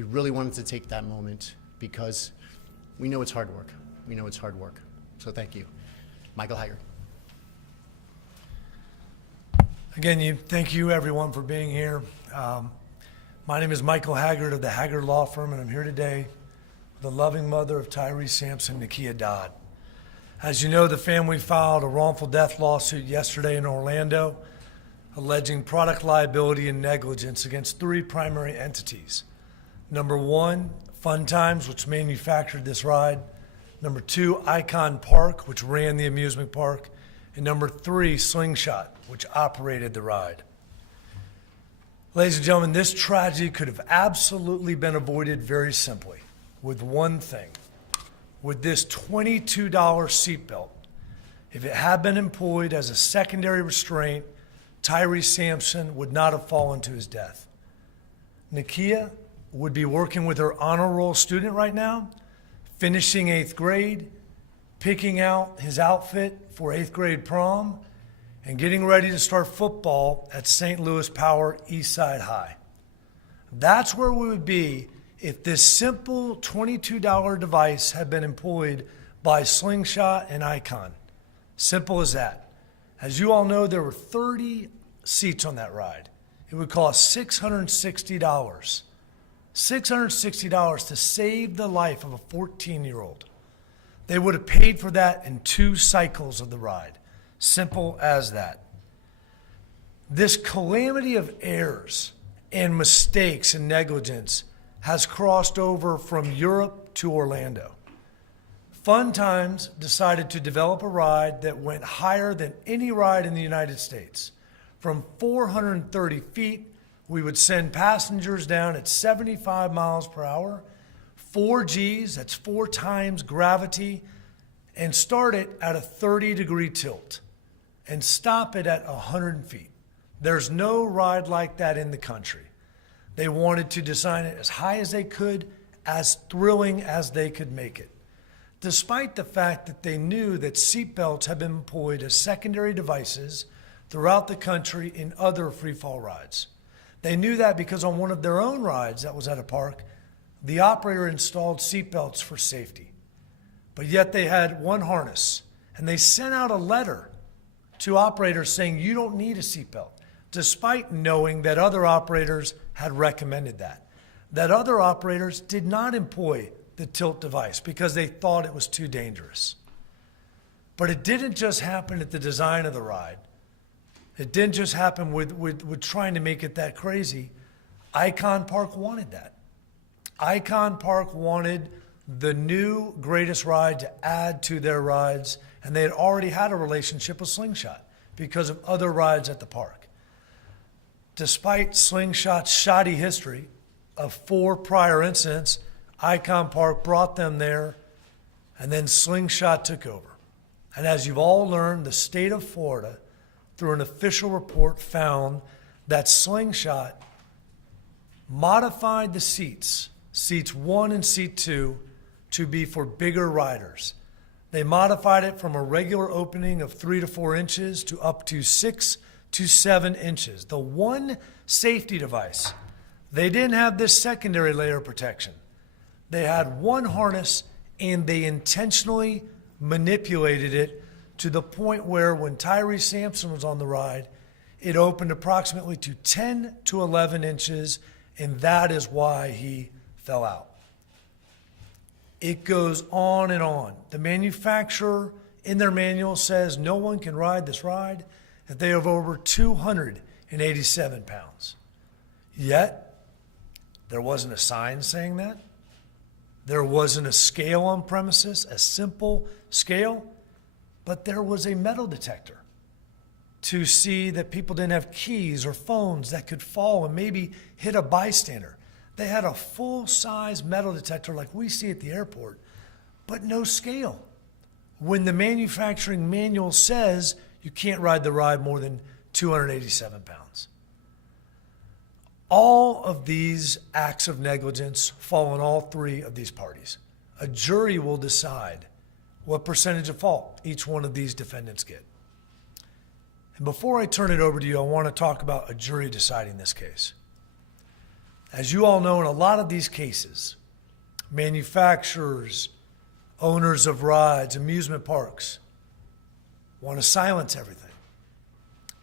We really wanted to take that moment because we know it's hard work. We know it's hard work. So thank you. Michael Haggard. Again, thank you everyone for being here. My name is Michael Haggard of the Haggard Law Firm, and I'm here today with the loving mother of Tyre Sampson, Nekia Dodd. As you know, the family filed a wrongful death lawsuit yesterday in Orlando, alleging product liability and negligence against three primary entities. Number one, Fun Times, which manufactured this ride. Number two, Icon Park, which ran the amusement park. And number three, Slingshot, which operated the ride. Ladies and gentlemen, this tragedy could have absolutely been avoided very simply with one thing. With this $22 seatbelt, if it had been employed as a secondary restraint, Tyre Sampson would not have fallen to his death. Nekia would be working with her honor roll student right now, finishing 8th grade, picking out his outfit for 8th grade prom, and getting ready to start football at St. Louis Power Eastside High. That's where we would be if this simple $22 device had been employed by Slingshot and Icon. Simple as that. As you all know, there were 30 seats on that ride. It would cost $660. $660 to save the life of a 14-year-old. They would have paid for that in 2 cycles of the ride. Simple as that. This calamity of errors and mistakes and negligence has crossed over from Europe to Orlando. Fun Times decided to develop a ride that went higher than any ride in the United States. From 430 feet, we would send passengers down at 75 miles per hour, 4 Gs, that's 4 times gravity, and start it at a 30-degree tilt and stop it at 100 feet. There's no ride like that in the country. They wanted to design it as high as they could, as thrilling as they could make it, despite the fact that they knew that seatbelts have been employed as secondary devices throughout the country in other freefall rides. They knew that because on one of their own rides that was at a park, the operator installed seatbelts for safety. But yet they had one harness, and they sent out a letter to operators saying you don't need a seatbelt, despite knowing that other operators had recommended that. That other operators did not employ the tilt device because they thought it was too dangerous. But it didn't just happen at the design of the ride. It didn't just happen with trying to make it that crazy. Icon Park wanted that. Icon Park wanted the new greatest ride to add to their rides, and they had already had a relationship with Slingshot because of other rides at the park. Despite Slingshot's shoddy history of 4 prior incidents, Icon Park brought them there, and then Slingshot took over. And as you've all learned, the state of Florida, through an official report, found that Slingshot modified the seats 1 and seat 2, to be for bigger riders. They modified it from a regular opening of 3 to 4 inches to up to 6 to 7 inches. The one safety device. They didn't have this secondary layer of protection. They had one harness, and they intentionally manipulated it to the point where when Tyre Sampson was on the ride, it opened approximately to 10 to 11 inches, and that is why he fell out. It goes on and on. The manufacturer in their manual says no one can ride this ride if they have over 287 pounds. Yet, there wasn't a sign saying that. There wasn't a scale on premises, a simple scale, but there was a metal detector to see that people didn't have keys or phones that could fall and maybe hit a bystander. They had a full-size metal detector like we see at the airport, but no scale. When the manufacturing manual says you can't ride the ride more than 287 pounds. All of these acts of negligence fall on all 3 of these parties. A jury will decide what percentage of fault each one of these defendants get. And before I turn it over to you, I want to talk about a jury deciding this case. As you all know, in a lot of these cases, manufacturers, owners of rides, amusement parks want to silence everything.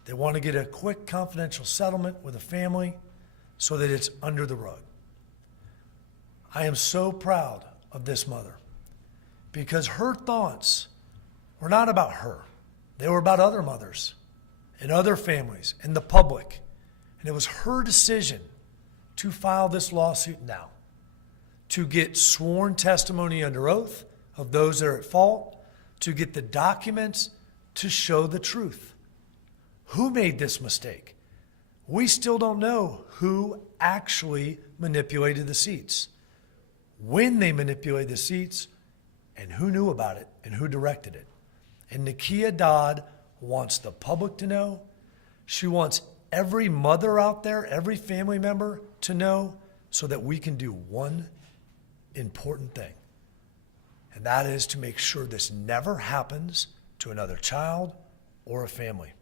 They want to get a quick confidential settlement with a family so that it's under the rug. I am so proud of this mother because her thoughts were not about her. They were about other mothers and other families and the public. And it was her decision to file this lawsuit now, to get sworn testimony under oath of those that are at fault, to get the documents to show the truth. Who made this mistake? We still don't know who actually manipulated the seats, when they manipulated the seats, and who knew about it and who directed it. And Nekia Dodd wants the public to know. She wants every mother out there, every family member to know so that we can do one important thing. And that is to make sure this never happens to another child or a family.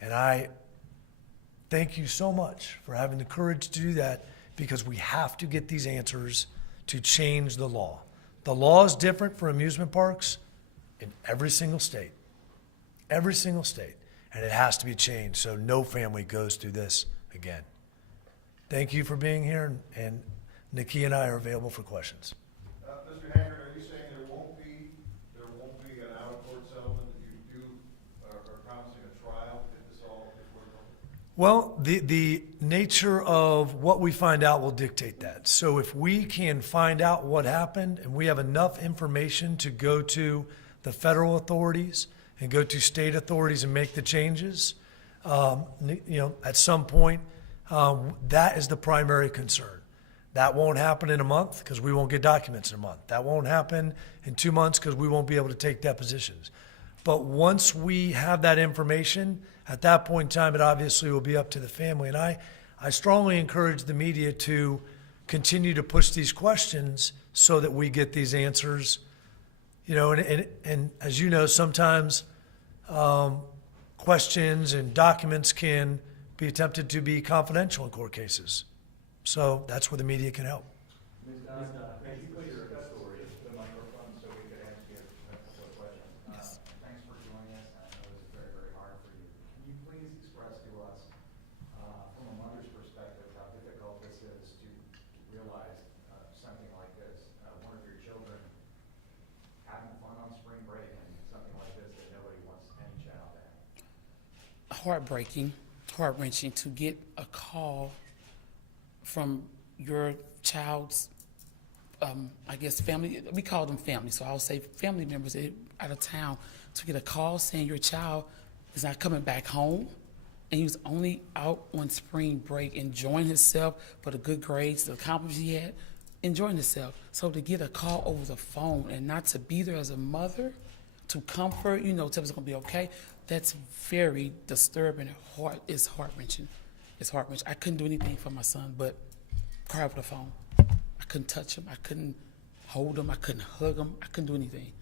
And I thank you so much for having the courage to do that, because we have to get these answers to change the law. The law is different for amusement parks in every single state. Every single state. And it has to be changed so no family goes through this again. Thank you for being here, and Nikki and I are available for questions. Mr. Haggard, are you saying there won't be an out-of-court settlement, that you are promising a trial if this all, if we're going? Well, the nature of what we find out will dictate that. So if we can find out what happened and we have enough information to go to the federal authorities and go to state authorities and make the changes, at some point, that is the primary concern. That won't happen in a month because we won't get documents in a month. That won't happen in 2 months because we won't be able to take depositions. But once we have that information, at that point in time, it obviously will be up to the family. And I strongly encourage the media to continue to push these questions so that we get these answers. And as you know, sometimes questions and documents can be attempted to be confidential in court cases. So that's where the media can help. Ms. Dodd, could you put your story to the microphone so we could ask you a couple of questions? Yes. Thanks for joining us. I know this is very, very hard for you. Can you please express to us, from a mother's perspective, how difficult this is to realize something like this? One of your children having fun on spring break and something like this that nobody wants any child to have. Heartbreaking, heart-wrenching to get a call from your child's, family. We call them family, so I'll say family members out of town, to get a call saying your child is not coming back home, and he was only out on spring break enjoying himself for the good grades, the accomplishments he had, enjoying himself. So to get a call over the phone and not to be there as a mother, to comfort, tell us it's going to be okay, that's very disturbing. It's heart-wrenching. It's heart-wrenching. I couldn't do anything for my son but cry over the phone. I couldn't touch him. I couldn't hold him. I couldn't hug him. I couldn't do anything.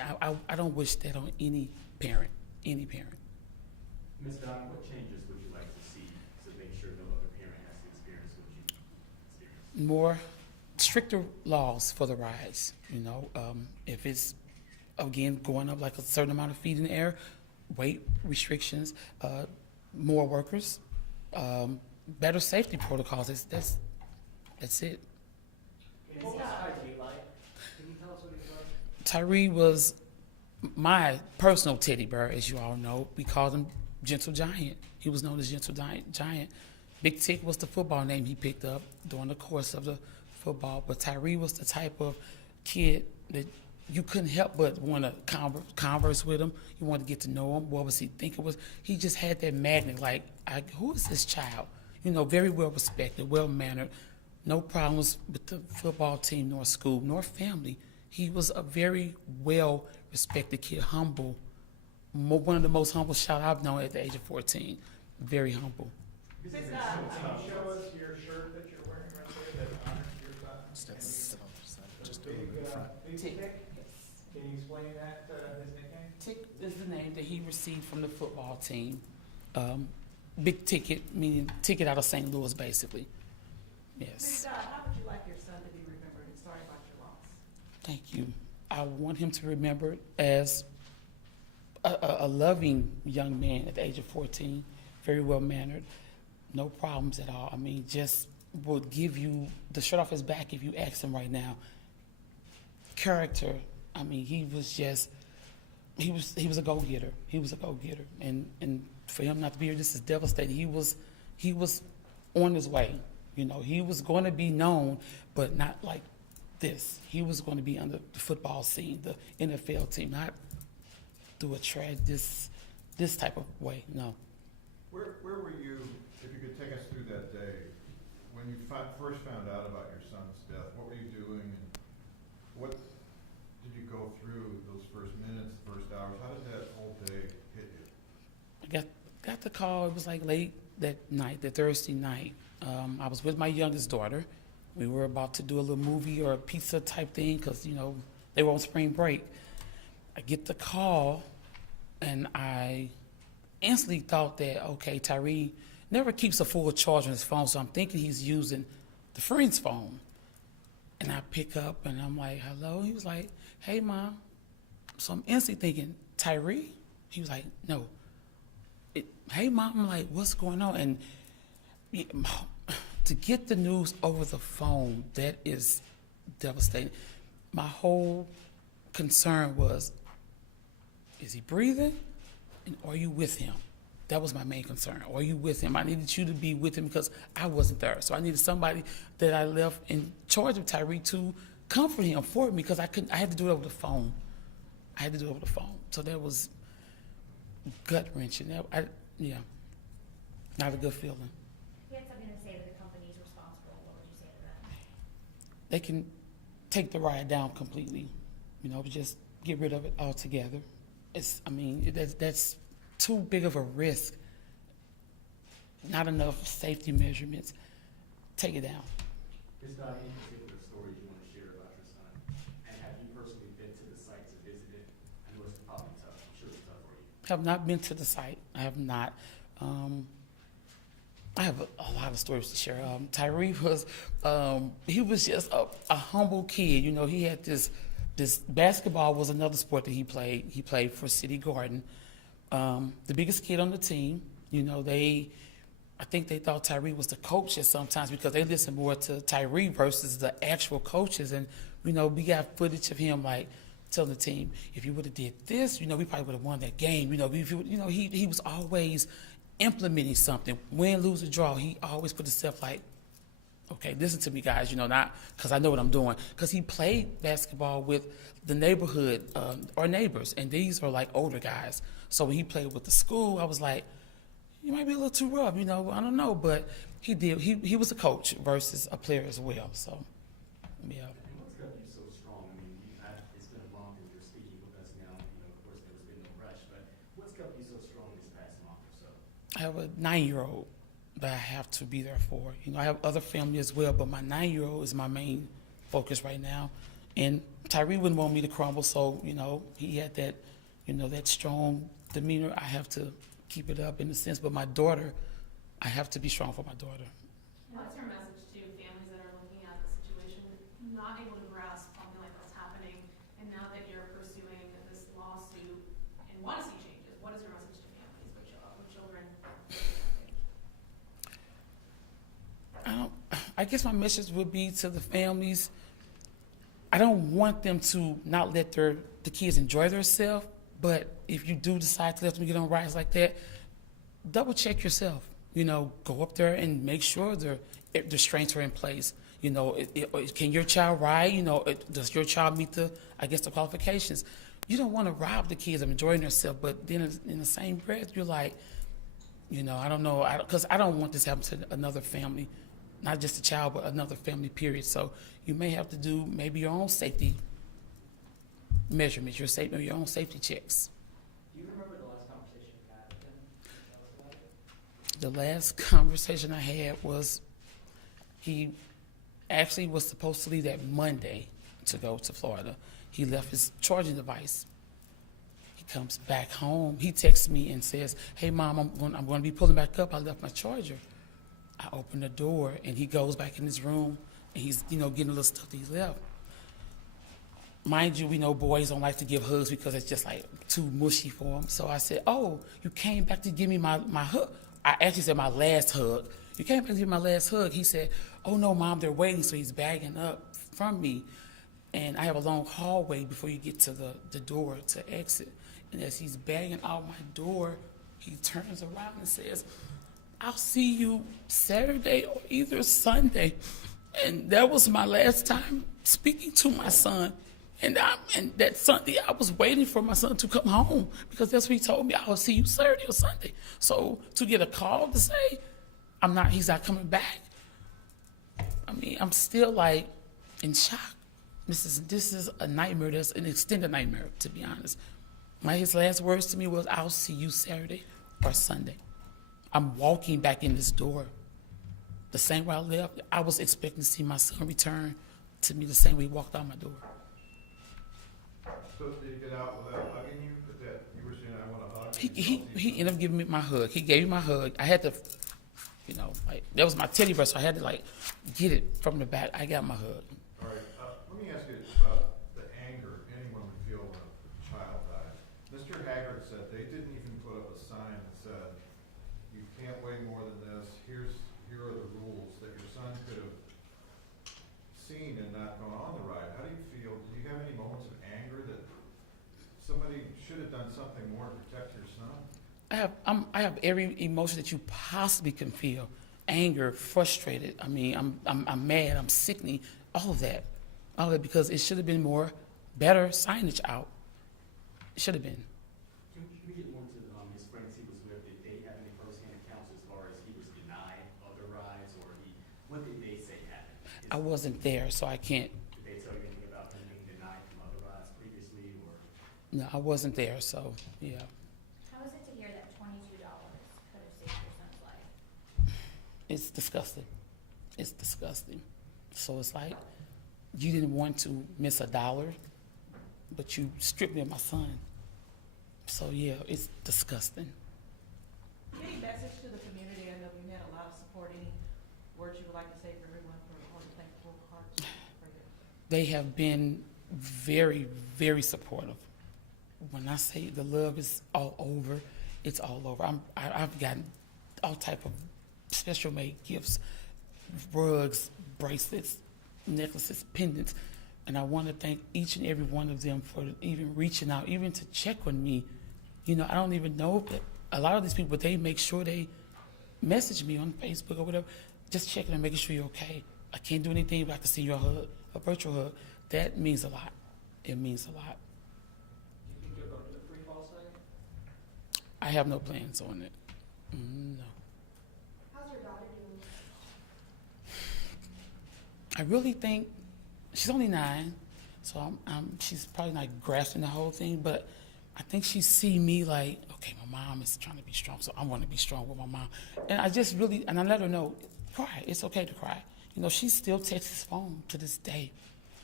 I don't wish that on any parent, any parent. Ms. Dodd, what changes would you like to see to make sure no other parent has to experience what you experienced? More stricter laws for the rides. If it's, again, going up like a certain amount of feet in the air, weight restrictions, more workers, better safety protocols. That's it. What was Tyre like? Can you tell us what he was like? Tyre was my personal teddy bear, as you all know. We called him Gentle Giant. He was known as Gentle Giant. Big Tick was the football name he picked up during the course of the football. But Tyre was the type of kid that you couldn't help but want to converse with him. You wanted to get to know him. What was he thinking? He just had that magnet, like, who is this child? Very well respected, well mannered, no problems with the football team, nor school, nor family. He was a very well respected kid, humble, one of the most humble child I've known at the age of 14. Very humble. Can you show us your shirt that you're wearing right there that honors your son? Just Big, over in the front. big Tick. Tick? Can you explain that, his nickname? Tick is the name that he received from the football team. Big Ticket, meaning ticket out of St. Louis, basically. Yes. Dodd, how would you like your son to be remembered? And sorry about your loss. Thank you. I want him to remember as a loving young man at the age of 14, very well mannered, no problems at all. I mean, just would give you the shirt off his back if you ask him right now. Character. I mean, he was a go-getter. He was a go-getter, and for him not to be here, this is devastating. He was on his way. You know, he was going to be known, but not like this. He was going to be on the football scene, the NFL team, not through this type of way. No. Where were you, if you could take us through that day, when you first found out about your son's death? What were you doing, and what did you go through those first minutes, first hours? How did that whole day hit you? I got the call. It was like late that night, that Thursday night. I was with my youngest daughter. We were about to do a little movie or a pizza type thing because, you know, they were on spring break. I get the call, and I instantly thought that, okay, Tyre never keeps a full charge on his phone, so I'm thinking he's using the friend's phone. And I pick up, and I'm like, hello? He was like, hey, Mom. So I'm instantly thinking, Tyre? He was like, no. Hey, Mom. I'm like, what's going on? And to get the news over the phone, that is devastating. My whole concern was, is he breathing? And are you with him? That was my main concern. Are you with him? I needed you to be with him because I wasn't there. So I needed somebody that I left in charge of Tyre to comfort him for me because I had to do it over the phone. So that was gut-wrenching. Yeah, not a good feeling. If you had something to say that the company's responsible, what would you say to them? They can take the ride down completely, you know, just get rid of it altogether. That's too big of a risk. Not enough safety measurements. Take it down. Ms. Dodd, any particular stories you want to share about your son? And have you personally been to the site to visit it? I know it's probably tough. I'm sure it's tough for you. Have not been to the site. I have not. I have a lot of stories to share. Tyre was, he was just a humble kid. You know, he had this basketball was another sport that he played. He played for City Garden. The biggest kid on the team. You know, I think they thought Tyre was the coach at sometimes because they listened more to Tyre versus the actual coaches. And, you know, we got footage of him like telling the team, if you would have did this, you know, we probably would have won that game. You know, he was always implementing something. Win, lose, or draw, he always put himself like, okay, listen to me, guys, you know, not because I know what I'm doing. Because he played basketball with the neighborhood, our neighbors, and these are like older guys. So when he played with the school, I was like, you might be a little too rough, you know, I don't know. But he did. He was a coach versus a player as well. So, yeah. And what's got you so strong? I mean, it's been a month and you're speaking with us now. You know, of course, there's been no rush, but what's got you so strong this past month or so? I have a 9-year-old that I have to be there for. You know, I have other family as well, but my 9-year-old is my main focus right now. And Tyre wouldn't want me to crumble, so, you know, he had that, you know, that strong demeanor. I have to keep it up in a sense, but my daughter, I have to be strong for my daughter. What's your message to families that are looking at the situation, not able to grasp something like that's happening, and now that you're pursuing this lawsuit and want to see changes, what is your message to families with children? I guess my message would be to the families, I don't want them to not let the kids enjoy themselves, but if you do decide to let them get on rides like that, double check yourself. You know, go up there and make sure the restraints are in place. You know, can your child ride? You know, does your child meet the qualifications? You don't want to rob the kids of enjoying themselves, but then in the same breath, you're like, you know, I don't know, because I don't want this to happen to another family, not just a child, but another family, period. So you may have to do maybe your own safety measurements, your own safety checks. Do you remember the last conversation you had with him? Tell us about it. The last conversation I had was he actually was supposed to leave that Monday to go to Florida. He left his charging device. He comes back home. He texts me and says, hey, Mom, I'm going to be pulling back up. I left my charger. I open the door, and he goes back in his room, and he's, getting a little stuff that he left. Mind you, we know boys don't like to give hugs because it's just like too mushy for them. So I said, "Oh, you came back to give me my hug." I actually said my last hug. You came back to give me my last hug. He said, "Oh no, Mom, they're waiting." So he's bagging up from me. And I have a long hallway before you get to the door to exit. And as he's bagging out my door, he turns around and says, "I'll see you Saturday or either Sunday." And that was my last time speaking to my son. And that Sunday, I was waiting for my son to come home because that's what he told me. "I will see you Saturday or Sunday." So to get a call to say, he's not coming back. I mean, I'm still like in shock. This is a nightmare. That's an extended nightmare, to be honest. His last words to me was, "I'll see you Saturday or Sunday." I'm walking back in this door. The same way I left, I was expecting to see my son return to me the same way he walked out my door. So did you get out without hugging you? Because that you were saying, "I want to hug." He ended up giving me my hug. He gave me my hug. I had to, that was my teddy bear, so I had to get it from the back. I got my hug. All right. Let me ask you about the anger anyone would feel when a child dies. Mr. Haggard said they didn't even put up a sign that said, "You can't weigh more than this. Here are the rules," that your son could have seen and not gone on the ride. How do you feel? Do you have any moments of anger that somebody should have done something more to protect your son? I have every emotion that you possibly can feel: anger, frustrated. I mean, I'm mad. I'm sickening. All of that, because it should have been better signage out. It should have been. Can we get more into his friends he was with? Did they have any firsthand accounts as far as he was denied other rides, or what did they say happened? I wasn't there, so I can't. Did they tell you anything about him being denied from other rides previously, or? No, I wasn't there, so yeah. How is it to hear that $22 could have saved your son's life? It's disgusting. It's disgusting. So it's like you didn't want to miss $1, but you stripped me of my son. So yeah, it's disgusting. Any message to the community? I know you had a lot of support. Any words you would like to say for everyone for all the thankful hearts for you? They have been very, very supportive. When I say the love is all over, it's all over. I've gotten all type of special made gifts, rugs, bracelets, necklaces, pendants, and I want to thank each and every one of them for even reaching out, even to check on me. I don't even know that a lot of these people, they make sure they message me on Facebook or whatever, just checking and making sure you're okay. I can't do anything, but I can see your hug, a virtual hug. That means a lot. It means a lot. Do you think you'll go to the free fall site? I have no plans on it. No. How's your daughter doing? I really think she's only 9, so she's probably not grasping the whole thing, but I think she see me like, okay, my mom is trying to be strong, so I want to be strong with my mom. And I just really, and I let her know, cry. It's okay to cry. She still texts his phone to this day.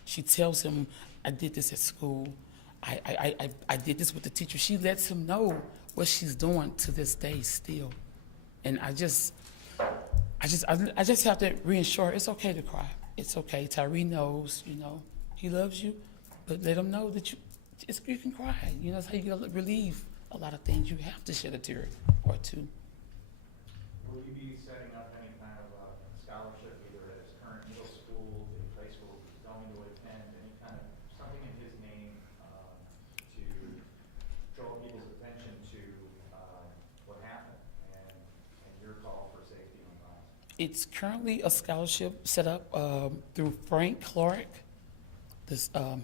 She tells him, "I did this at school. I did this with the teacher." She lets him know what she's doing to this day still. And I just have to reassure her, it's okay to cry. It's okay. Tyre knows, he loves you, but let him know that you can cry. That's how you relieve a lot of things. You have to shed a tear or two. Will you be setting up any kind of scholarship, either at his current middle school, the high school he's going to attend, any kind of something in his name to draw people's attention to what happened and your call for safety on grounds? It's currently a scholarship set up through Frank Clark.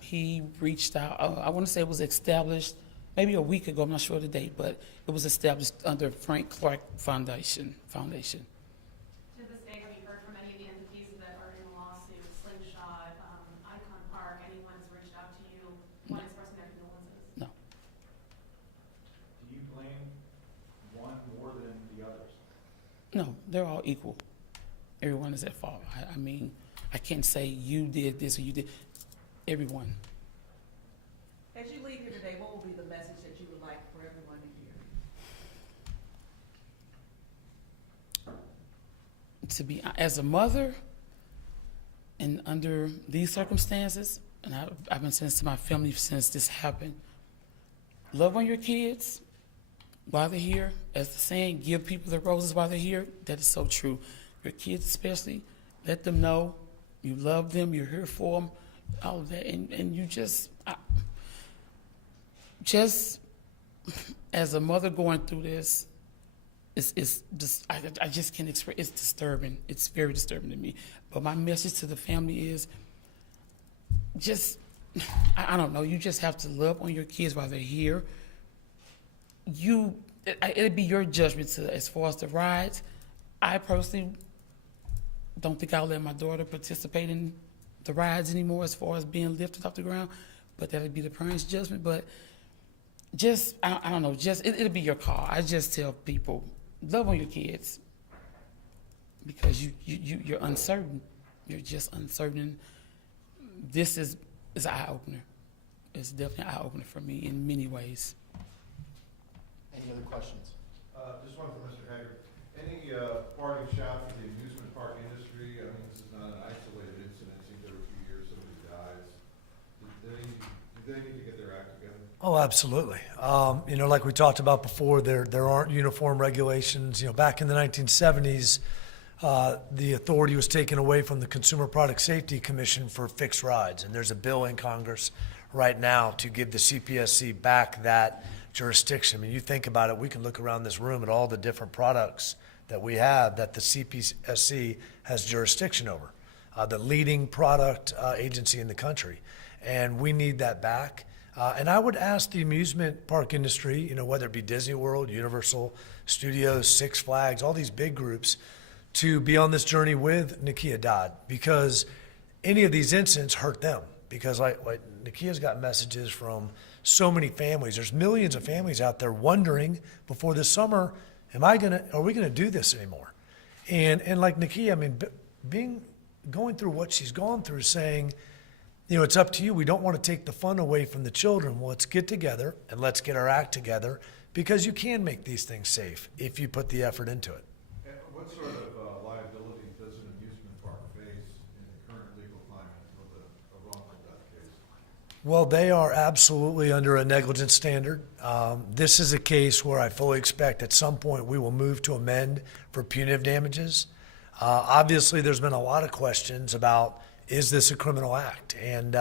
He reached out, I want to say it was established maybe a week ago, I'm not sure of the date, but it was established under Frank Clark Foundation. To this day, have you heard from any of the entities that are in the lawsuit, Slingshot, Icon Park, anyone has reached out to you, one expressing their condolences? No. Do you blame one more than the others? No, they're all equal. Everyone is at fault. I mean, I can't say you did this or you did. Everyone. As you leave here today, what will be the message that you would like for everyone to to be as a mother, and under these circumstances, and I've been saying this to my family since this happened. Love on your kids while they're here. As the saying, give people the roses while they're here. That is so true. Your kids especially, let them know you love them, you're here for them, all of that. And you just as a mother going through this, it's just, I just can't express, it's disturbing. It's very disturbing to me. But my message to the family is just, I don't know, you just have to love on your kids while they're here. It'd be your judgment as far as the rides. I personally don't think I'll let my daughter participate in the rides anymore as far as being lifted off the ground, but that'd be the parents' judgment. But just, I don't know, just, it'll be your call. I just tell people, love on your kids because you're uncertain. You're just uncertain. This is an eye-opener. It's definitely an eye-opener for me in many ways. Any other questions? Just one for Mr. Haggard. Any parting shot for the amusement park industry? I mean, this is not an isolated incident. It seems every few years somebody dies. Do they need to get their act together? Oh, absolutely. Like we talked about before, there aren't uniform regulations. Back in the 1970s, the authority was taken away from the Consumer Product Safety Commission for fixed rides, and there's a bill in Congress right now to give the CPSC back that jurisdiction. I mean, you think about it, we can look around this room at all the different products that we have that the CPSC has jurisdiction over, the leading product agency in the country, and we need that back. And I would ask the amusement park industry, whether it be Disney World, Universal Studios, Six Flags, all these big groups, to be on this journey with Nekia Dodd, because any of these incidents hurt them. Because like Nekia's got messages from so many families. There's millions of families out there wondering before this summer, are we gonna do this anymore? And like Nekia, I mean, going through what she's gone through, saying, it's up to you. We don't want to take the fun away from the children. Well, let's get together and let's get our act together, because you can make these things safe if you put the effort into it. And what sort of liability does an amusement park face in the current legal climate with a wrongful death case? Well, they are absolutely under a negligence standard. This is a case where I fully expect at some point we will move to amend for punitive damages. Obviously, there's been a lot of questions about, is this a criminal act? And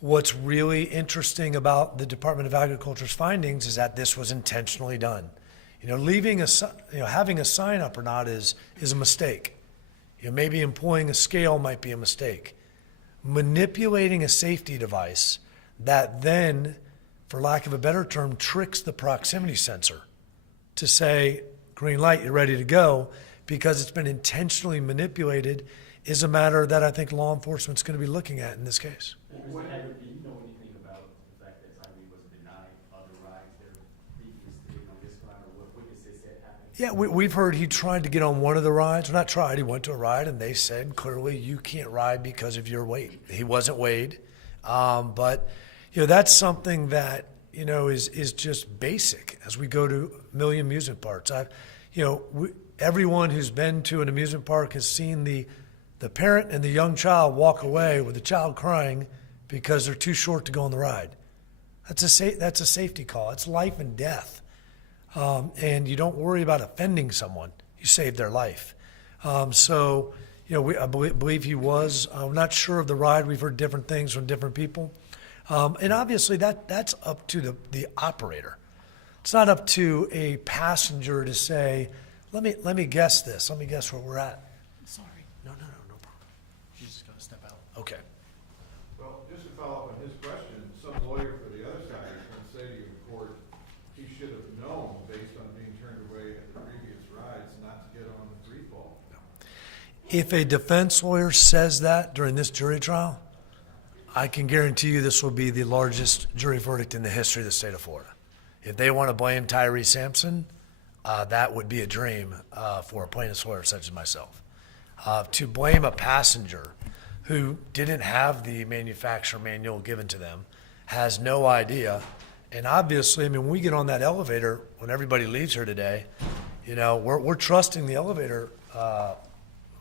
what's really interesting about the Department of Agriculture's findings is that this was intentionally done. Having a sign up or not is a mistake. Maybe employing a scale might be a mistake. Manipulating a safety device that then, for lack of a better term, tricks the proximity sensor to say, green light, you're ready to go, because it's been intentionally manipulated, is a matter that I think law enforcement's going to be looking at in this case. Mr. Haggard, do you know anything about the fact that Tyre was denied other rides there previous to getting on this ride, or what witnesses said happened? Yeah, we've heard he tried to get on one of the rides. Well, not tried, he went to a ride, and they said clearly you can't ride because of your weight. He wasn't weighed. But that's something that is just basic as we go to a million amusement parks. Everyone who's been to an amusement park has seen the parent and the young child walk away with the child crying because they're too short to go on the ride. That's a safety call. It's life and death. And you don't worry about offending someone. You save their life. I believe he was. I'm not sure of the ride. We've heard different things from different people. And obviously that's up to the operator. It's not up to a passenger to say, let me guess this. Let me guess where we're at. Sorry. No problem. She's just gonna step out. Okay. Well, just to follow up on his question, some lawyer for the other side is going to say to you in court, he should have known, based on being turned away at the previous rides, not to get on the free fall. If a defense lawyer says that during this jury trial, I can guarantee you this will be the largest jury verdict in the history of the state of Florida. If they want to blame Tyre Sampson, that would be a dream for a plaintiff's lawyer such as myself. To blame a passenger who didn't have the manufacturer manual given to them, has no idea, and obviously, when we get on that elevator, when everybody leaves here today, we're trusting the elevator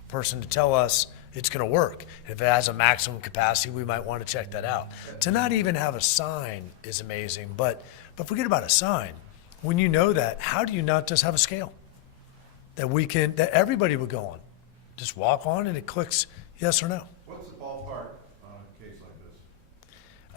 person to tell us it's going to work. If it has a maximum capacity, we might want to check that out. To not even have a sign is amazing, but forget about a sign. When you know that, how do you not just have a scale that everybody would go on? Just walk on and it clicks yes or no. What's the ballpark on a case like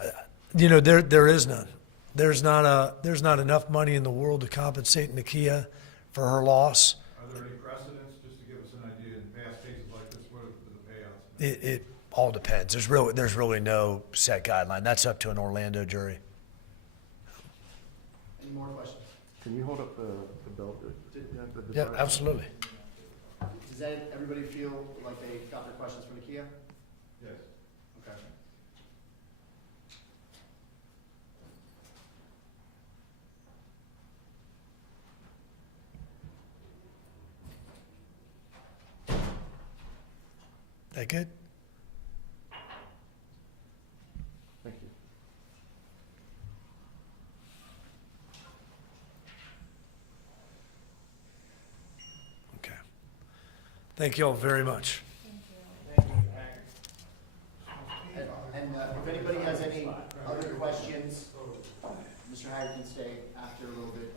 this? You know, there is none. There's not enough money in the world to compensate Nekia for her loss. Are there any precedents, just to give us an idea, in past cases like this, what are the payouts? It all depends. There's really no set guideline. That's up to an Orlando jury. Any more questions? Can you hold up the bill? Yeah, absolutely. Does everybody feel like they got their questions for Nekia? Yes. Okay. That good? Thank you. Okay. Thank you all very much. And if anybody has any other questions, Mr. Haggard can stay after a little bit.